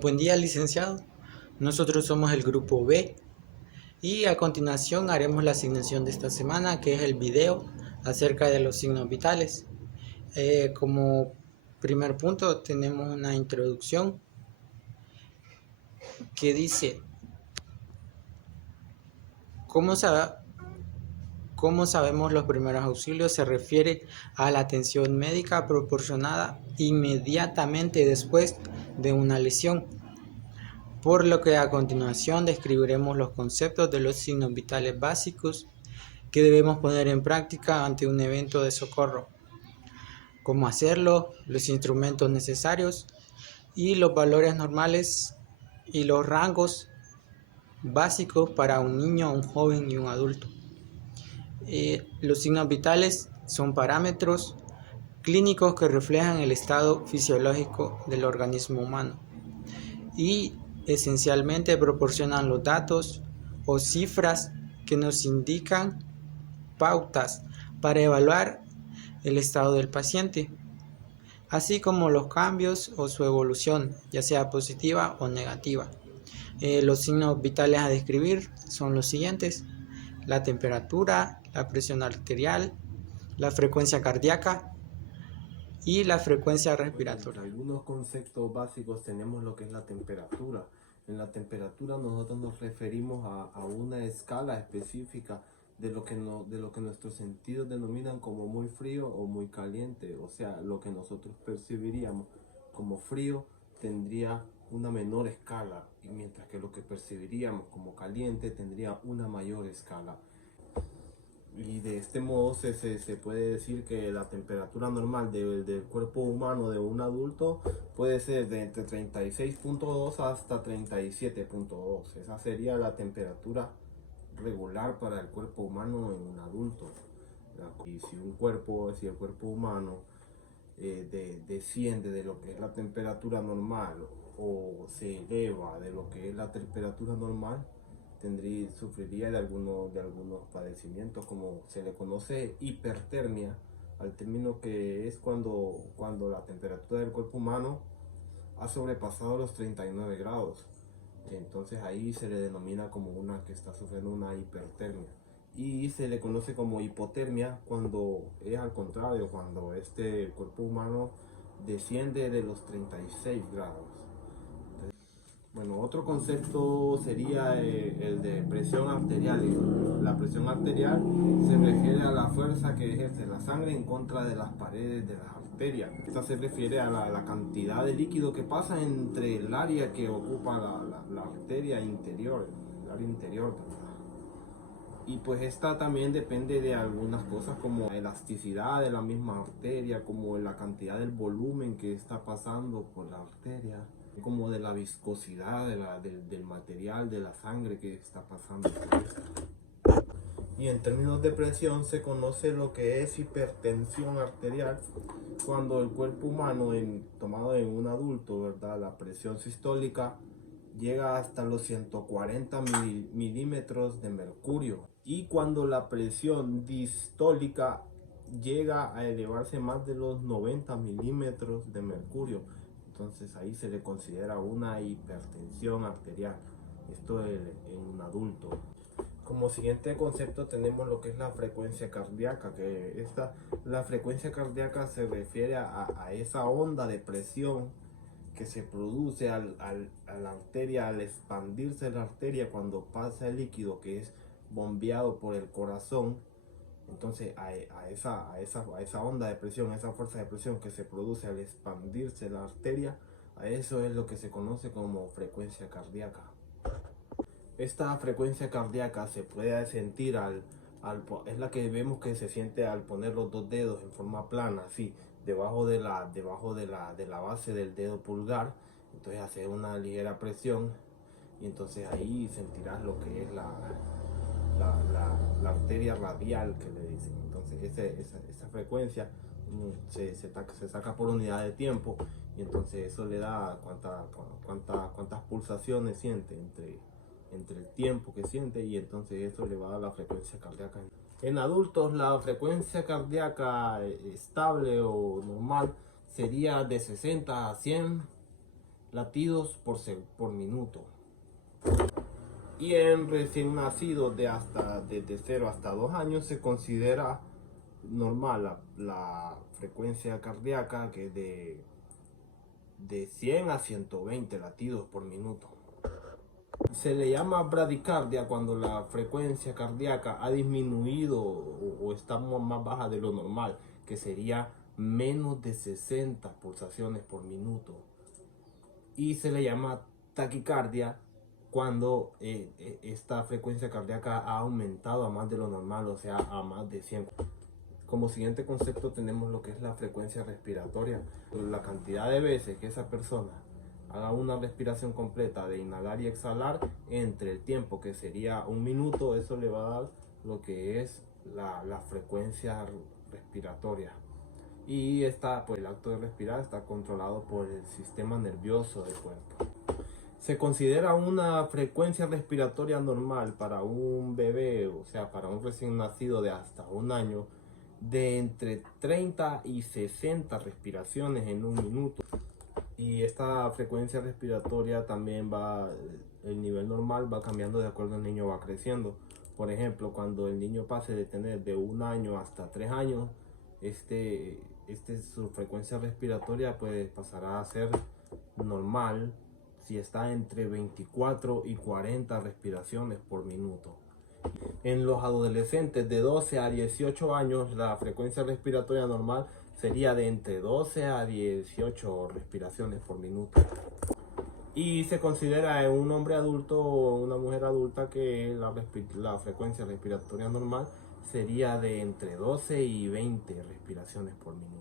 Buen día, licenciado. Nosotros somos el grupo B y a continuación haremos la asignación de esta semana, que es el video acerca de los signos vitales. Como primer punto tenemos una introducción que dice: ¿Cómo, cómo sabemos los primeros auxilios? Se refiere a la atención médica proporcionada inmediatamente después de una lesión. Por lo que a continuación describiremos los conceptos de los signos vitales básicos que debemos poner en práctica ante un evento de socorro, cómo hacerlo, los instrumentos necesarios y los valores normales y los rangos básicos para un niño, un joven y un adulto. Los signos vitales son parámetros clínicos que reflejan el estado fisiológico del organismo humano y esencialmente proporcionan los datos o cifras que nos indican pautas para evaluar el estado del paciente, así como los cambios o su evolución, ya sea positiva o negativa. Los signos vitales a describir son los siguientes: la temperatura, la presión arterial, la frecuencia cardíaca y la frecuencia Bueno, entre respiratoria. algunos conceptos básicos tenemos lo que es la temperatura. En la temperatura nosotros nos referimos a una escala específica de lo que nuestros sentidos denominan como muy frío o muy caliente. O sea, lo que nosotros percibiríamos como frío tendría una menor escala, y mientras que lo que percibiríamos como caliente tendría una mayor escala. Y de este modo se puede decir que la temperatura normal del cuerpo humano de un adulto puede ser de entre 36,2 hasta 37,2. Esa sería la temperatura regular para el cuerpo humano en un adulto. Y si el cuerpo humano desciende de lo que es la temperatura normal o se eleva de lo que es la temperatura normal, sufriría de algunos padecimientos, como se le conoce hipertermia, al término que es cuando la temperatura del cuerpo humano ha sobrepasado los 39 grados. Entonces ahí se le denomina como una que está sufriendo una hipertermia. Y se le conoce como hipotermia cuando es al contrario, cuando este cuerpo humano desciende de los 36 grados. Bueno, otro concepto sería el de presión arterial. La presión arterial se refiere a la fuerza que ejerce la sangre en contra de las paredes de las arterias. Esta se refiere a la cantidad de líquido que pasa entre el área que ocupa la arteria interior, el área interior. Y pues esta también depende de algunas cosas como la elasticidad de la misma arteria, como la cantidad del volumen que está pasando por la arteria, como de la viscosidad del material de la sangre que está pasando por esta. Y en términos de presión se conoce lo que es hipertensión arterial, cuando el cuerpo humano tomado en un adulto, ¿verdad? La presión sistólica llega hasta los 140 milímetros de mercurio, y cuando la presión distólica llega a elevarse más de los 90 milímetros de mercurio, entonces ahí se le considera una hipertensión arterial. Esto en un adulto. Como siguiente concepto tenemos lo que es la frecuencia cardíaca, la frecuencia cardíaca se refiere a esa onda de presión que se produce a la arteria, al expandirse la arteria cuando pasa el líquido que es bombeado por el corazón. Entonces a esa onda de presión, a esa fuerza de presión que se produce al expandirse la arteria, a eso es lo que se conoce como frecuencia cardíaca. Esta frecuencia cardíaca se puede sentir es la que vemos que se siente al poner los dos dedos en forma plana, así, debajo de la base del dedo pulgar. Entonces hacer una ligera presión y entonces ahí sentirás lo que es la arteria radial que le dicen. Entonces esa frecuencia se saca por unidad de tiempo, y entonces eso le da cuántas pulsaciones siente entre el tiempo que siente, y entonces eso le va a dar la frecuencia cardíaca. En adultos la frecuencia cardíaca estable o normal sería de 60 a 100 latidos por minuto. Y en recién nacidos desde 0 hasta 2 años se considera normal la frecuencia cardíaca, que es de 100 a 120 latidos por minuto. Se le llama bradicardia cuando la frecuencia cardíaca ha disminuido o está más baja de lo normal, que sería menos de 60 pulsaciones por minuto. Y se le llama taquicardia cuando esta frecuencia cardíaca ha aumentado a más de lo normal, o sea, a más de 100. Como siguiente concepto tenemos lo que es la frecuencia respiratoria, la cantidad de veces que esa persona haga una respiración completa de inhalar y exhalar entre el tiempo que sería 1 minuto. Eso le va a dar lo que es la frecuencia respiratoria. Y pues el acto de respirar está controlado por el sistema nervioso del cuerpo. Se considera una frecuencia respiratoria normal para un bebé, o sea, para un recién nacido de hasta 1 año, de entre 30 y 60 respiraciones en 1 minuto. Y esta frecuencia respiratoria también el nivel normal va cambiando de acuerdo al niño va creciendo. Por ejemplo, cuando el niño pase de tener de 1 año hasta 3 años, su frecuencia respiratoria pues pasará a ser normal si está entre 24 y 40 respiraciones por minuto. En los adolescentes de 12 a 18 años, la frecuencia respiratoria normal sería de entre 12 a 18 respiraciones por minuto. Y se considera en un hombre adulto o una mujer adulta que la frecuencia respiratoria normal sería de entre 12 y 20 respiraciones por minuto.